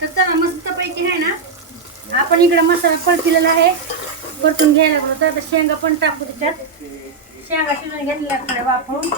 तर चला मस्त पैकी आहे ना? आपण इकडं मसाला परतलेला आहे. परतून घ्यायला लागलो तर आता शेंगा पण टाकू त्याच्यात. शेंगा शिजून घेतल्या वापरून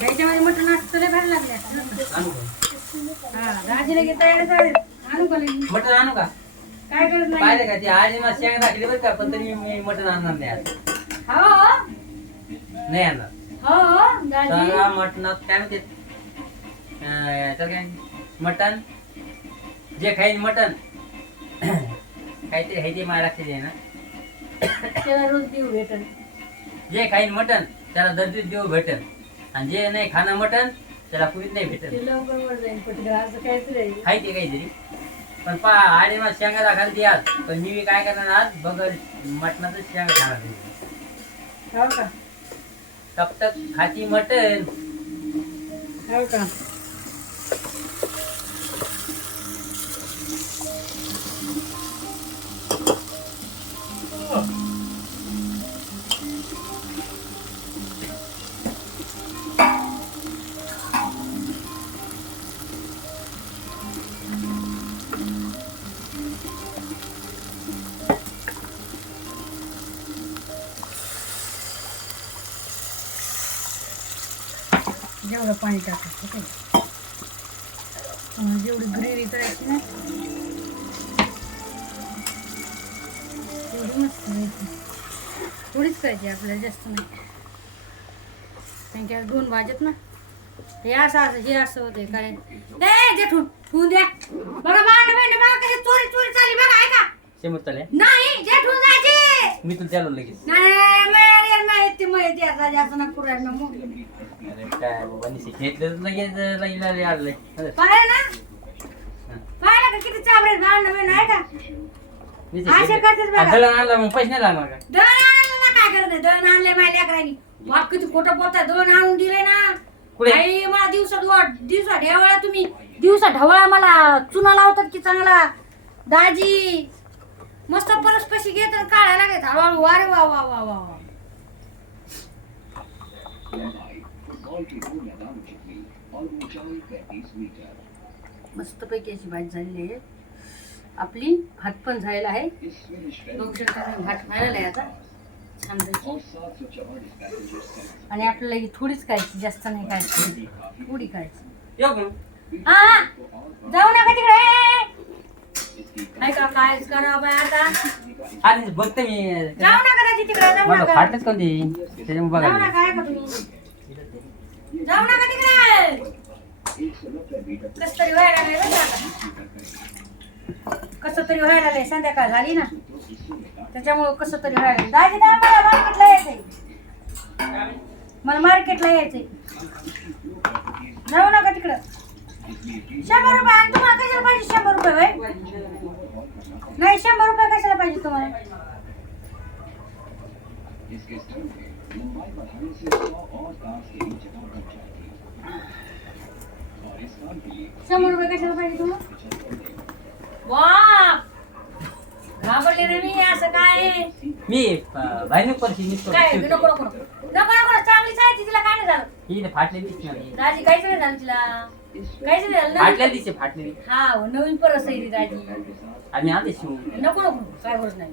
त्याच्यामध्ये मटण असतं लय भारी लागले आणू यायला चालेल आणू का लगी? मटण आणू का? काय करत नाही. पाहिलं का ते आज मला शेंग दाखली बरं का पण तरी मी मटण आणणार नाही आज. हो हो. नाही आणणार. हो हो दाजी. सगळा मटणात काय म्हणते? अं, तर काय? मटण. जे खाईन मटण. काहीतरी आहे ते मला लक्षात आहे ना त्याला रोज देऊ भेटल जे खाईन मटण त्याला दर्जीत देऊ भेटन. आणि जे नाही खाणं मटण त्याला पुरीत नाही ते काहीच नाही खायते काहीतरी पण पा आडे मग शेंगा दाखल ती आज. पण मी बी काय करणार आज? बघल मटणाचं शेंगा खाणार. हो का? तब तक खाती मटण. हो का? जेवढं पाणी टाकायचं काय अं, जेवढी ग्रेव्ही करायची ना तेवढी मस्त व्हायची थोडीच करायची आपल्याला जास्त नाही कारण की दोन भाज्यात ना हे असं असं हे असं काय ए जे ठेवून ठेवून द्या बघा भांड भांड बघा कशी चोरी चोरी चालली बघा ऐका शेमत चालेल नाही जे ठेवून जायचे मी तुला चालू लगेच नाही नाही नाही ते मग असं जास्त ना पुरायला मग अरे काय बाबा निशी घेतलं तर लगेच लगेच आलंय. अरे, पाहिलं ना. पाहिलं का किती चाबरे भांडण बिंड आहे का? निशी असे घेतलं. करतेच बघा. आणि दळण आणलं मग पैसे नाही लागणार का? दळण आणलं ना काय करत दळण आणले माझ्या लेकरांनी. बाप किती खोटं बोलताय. दळण आणून दिले ना. कुठे? आई मला दिवसा ढेवळा तुम्ही. दिवसा ढवळा मला चुना लावतात की चांगला. दाजी मस्त परस पैसे घेत काढायला लागेल हळूहळू वारे वा वा वा वा वा. मस्त पैकी अशी भाजी झालेली आहे. आपली भात पण झालेला आहे. शकता तुम्ही भात व्हायला आहे आता. छानपैकी आणि आपल्याला ही थोडीच खायची जास्त नाही खायची. थोडी खायची? हा. जाऊ नका तिकडे. काय का काय करा बाय आता? आणि बघते मी. जाऊ नका तिकडे जाऊ मला नका. फाटच कोणती? त्याच्यामुळे जाऊ बघा नका ऐका तुम्ही. जाऊ नका तिकडे. कस तरी व्हायला नाही बरं कसं तरी व्हायला नाही संध्याकाळ झाली ना. त्याच्यामुळं कसं तरी व्हायला दाजी ना मला मार्केटला यायचंय. मला मार्केटला यायचंय. जाऊ नका तिकडं. शंभर रुपये आणि तुम्हाला कशाला पाहिजे शंभर रुपये बाई नाही शंभर रुपये कशाला पाहिजे तुम्हाला? शंभर रुपये कशाला पाहिजे तुम्हाला वा घाबरले ना मी असं काय? मी भाई परशी मी काय नको नको नको. नको नको चांगलीच आहे ती, तिला काय नाही झालं. ही फाटले दिसणार दाजी काहीच नाही झालं तिला. काहीच नाही झालं. फाटल्या दिसते फाटलेली. हा हो, नवीन परस आहे ती दाजी. आम्ही आले शिव नको नको काय गरज नाही.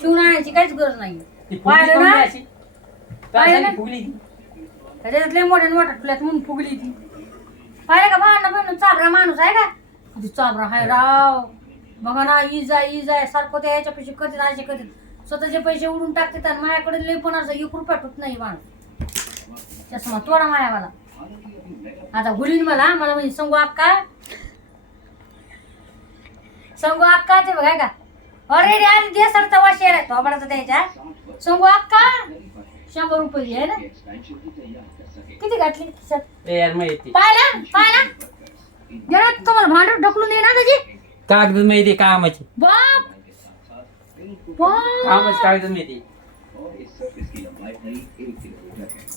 शिवून आणायची काहीच गरज नाही. ती फुगली पाहिलं कोणती ना? अशी? पाहिलं ना? त्यासाठी फुगली ती. त्याच्यात लय मोठ्या मोठ्या फुगली ती. पाहिलं का भांडण म्हणून चाबरा माणूस आहे का? किती चाबरा हाय राव. बघा ना इजा इजा सारखं ते याच्या पैसे करतात असे करतात. स्वतःचे पैसे उडून टाकतात आणि माझ्याकडे लय पण असं एक रुपया ठेवत नाही माणूस. चष्मा तोडा माया मला आता गुलीन मला मला म्हणजे संगू अक्का. संगू अक्का ते बघाय का? ऑलरेडी आज दे सरचा वाश यायला थोबडाचा द्यायचा. संगू अक्का. शंभर रुपये आहे ना? किती घातली? खिशात? ए यार मग पाहिला? पाहिला? जरा तुम्हाला भांडवल ढकलून दे ना त्याची कागद माहिती कामाची. बाप! बाप! कामाची कागद माहिती करीब एक किलोमीटर है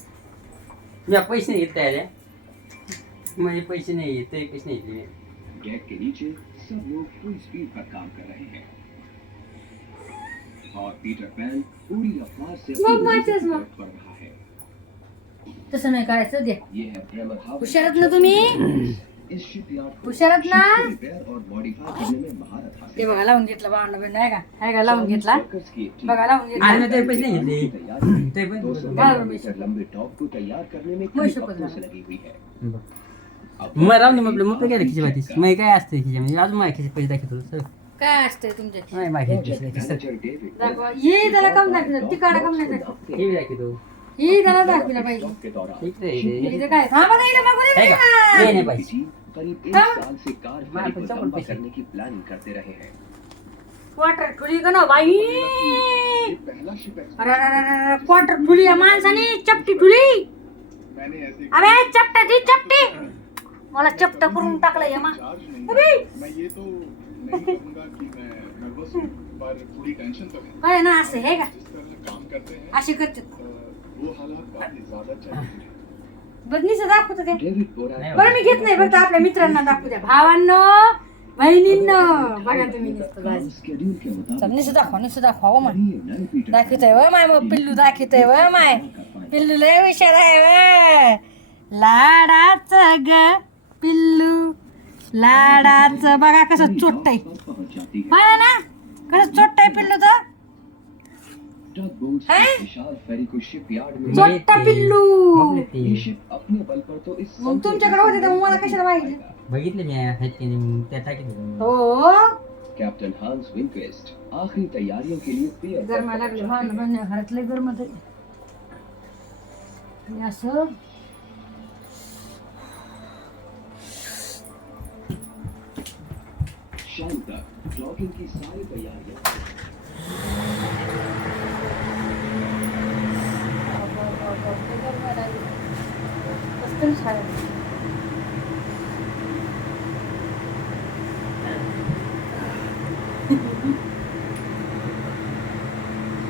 मी पैसे नाही घेत त्याला माझे पैसे नाही घेत पैसे नाही घेतले डेक के नीचे सब लोग फुल स्पीड पर काम कर रहे हैं। और पीटर पैन पूरी रफ्तार से रहा है। तसं नाही करायचं दे। ये है ब्रेमर हाउस हुशारत ना तुम्ही? इस शिपयार्ड को हुशारत ना? शिप को रिपेयर और मॉडिफाई करने में महारत हासिल। ते बघा लावून घेतलं भांडण बिंड आहे का? आहे का? लावून घेतला? बघा लावून घेतला. मी ते पैसे नाही घेतले ते पण 200 बारह मीटर लंबे टॉप को तैयार करने में वही कई शपथ हफ्तों। से लगी हुई है। अब मग राहून दे मग काय खिची बातीस मग काय असते खिच्यामध्ये अजून माझ्या खिची पैसे दाखवतो सर काय असतंय तुमच्या? नाही दाखवा. ये त्याला कम दाखवलं तिकाडा कम नाही दाखवलं हे ही त्याला दाखविला पाहिजे. इथं काय? थांबा नाही इथं बघू दे है का? ना. ये नहीं की भाई टीम करीब एक हाँ। साल से कार मैं फेरी को पैसा. लंबा पैसे। करने की प्लानिंग करते रहे हैं क्वार्टर ठुली का ना बाई. ये पहला शिप अरे अरे अरे अरे, क्वार्टर ठुली या माणसाने चपटी ठुली. मैंने ऐसे अरे चपटा दी चपटी. मला चपटा करून टाकलं या मा. चार्ज नहीं अबे. मैं ये तो नहीं. कहूंगा कि मैं नर्वस पर थोड़ी टेंशन तो काय ना असं हे का जिस तरह काम करते हैं असे करते है। बदनीचं दाखवत ते बोरा बरं मी घेत नाही फक्त आपल्या मित्रांना दाखवू द्या भावांनो बहिणींनो बघा तुम्ही नुसतं दाखवा नुसतं दाखवा हो माय दाखवतोय व माय मग पिल्लू दाखवतोय व माय। पिल्लू लय हुशार आहे व लाडाचं ग पिल्लू। लाडाचं बघा कसं है पाहा ना कसं चोटतंय पिल्लू तर हैं? चोट्टा पिल्लू. ये शिप अपने बल पर तो इस मग तुमच्याकडे होते तर मग मला कशाला पाहिजे बघितले मी आहेत की नाही त्या टाकीत हो. कैप्टन विंकेस्ट आखिरी तैयारियों के लिए गरमा लागले. गरम असं. की सारी तैयारियां.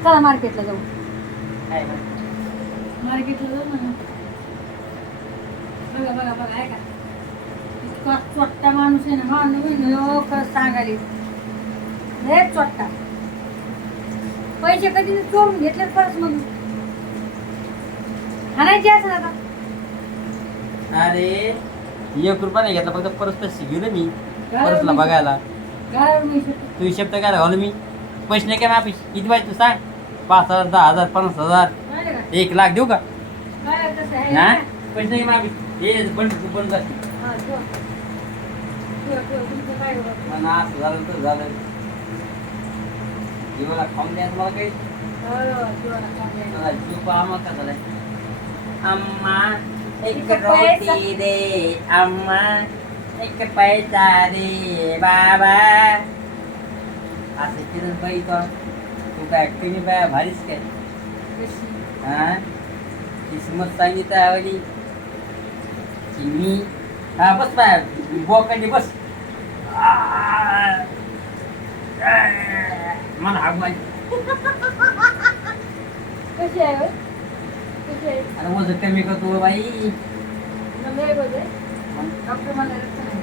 चला मार्केटला जाऊ. मार्केटला जाऊ ना बघा बघा बघा आहे का इतका चोट्टा माणूस आहे ना माणूस लोक सांगाले लय चोट्टा पैसे कधी चोरून घेतले पर्स मधून हाणायचे असं आता. अरे एक रुपया नाही घेतला फक्त परस पैसे घेऊ मी. परसला बघायला. घरावर मी शिकतो. तू हिशेब तर काय घालू मी? पैसे नाही काय माफी किती पाहिजे तू सांग. पाच हजार दहा हजार पन्नास हजार. का? एक लाख देऊ का? काय कसं आहे ना? पैसे नाही माफी हे बंद तू बंद कर हा, ठेव. ठेव, ठेव. तुमचं काय बघा. मला असं झालं तर झालं. जीवाला खाऊन द्या मला काही? हो, जीव पाहा का झालाय. अम्मा एक. रोटी दे अम्मा एक पैसा दे बाबा. असं केलं बाई तो. तू काय कमी बाया भारीच काय? हा? किस्मत सांगितलं आवडी की मी हा बस बाय बोकांडी बस. आ, मारी कशी आहे हो? कशी आहे? अरे वजन कमी करतो बाई नंबर एक होते. डॉक्टर मला रक्त नाही.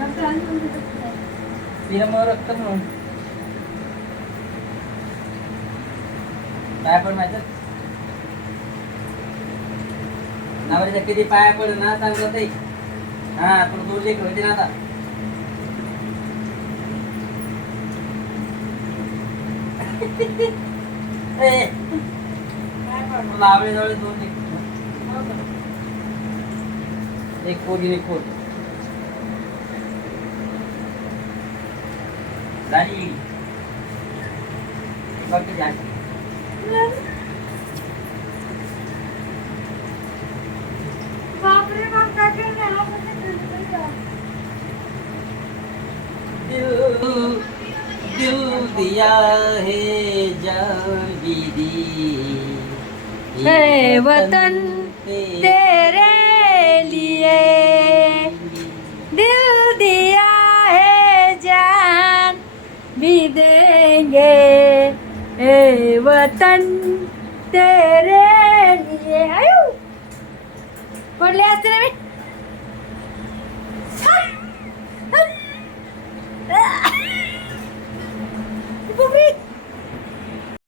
डॉक्टर आणि तुमचं रक्त नाही. तिला मग रक्त म्हणून पाया पड माहीत नवऱ्याच्या कधी पाया पड ना चांगलं ते हा पण दोन लेख होते ना आता ए, काय पडलं? तुला आवडे जवळ दोन लेख हो का? एक पोरी एक पोर झाली बघ किती आहे. बापरे बाप काय केलं? हा कसं केलं तरी का? दिल दिल दिया है दी है वतन तेरे लिए। दिल दिया है जान भी देंगे। ए वतन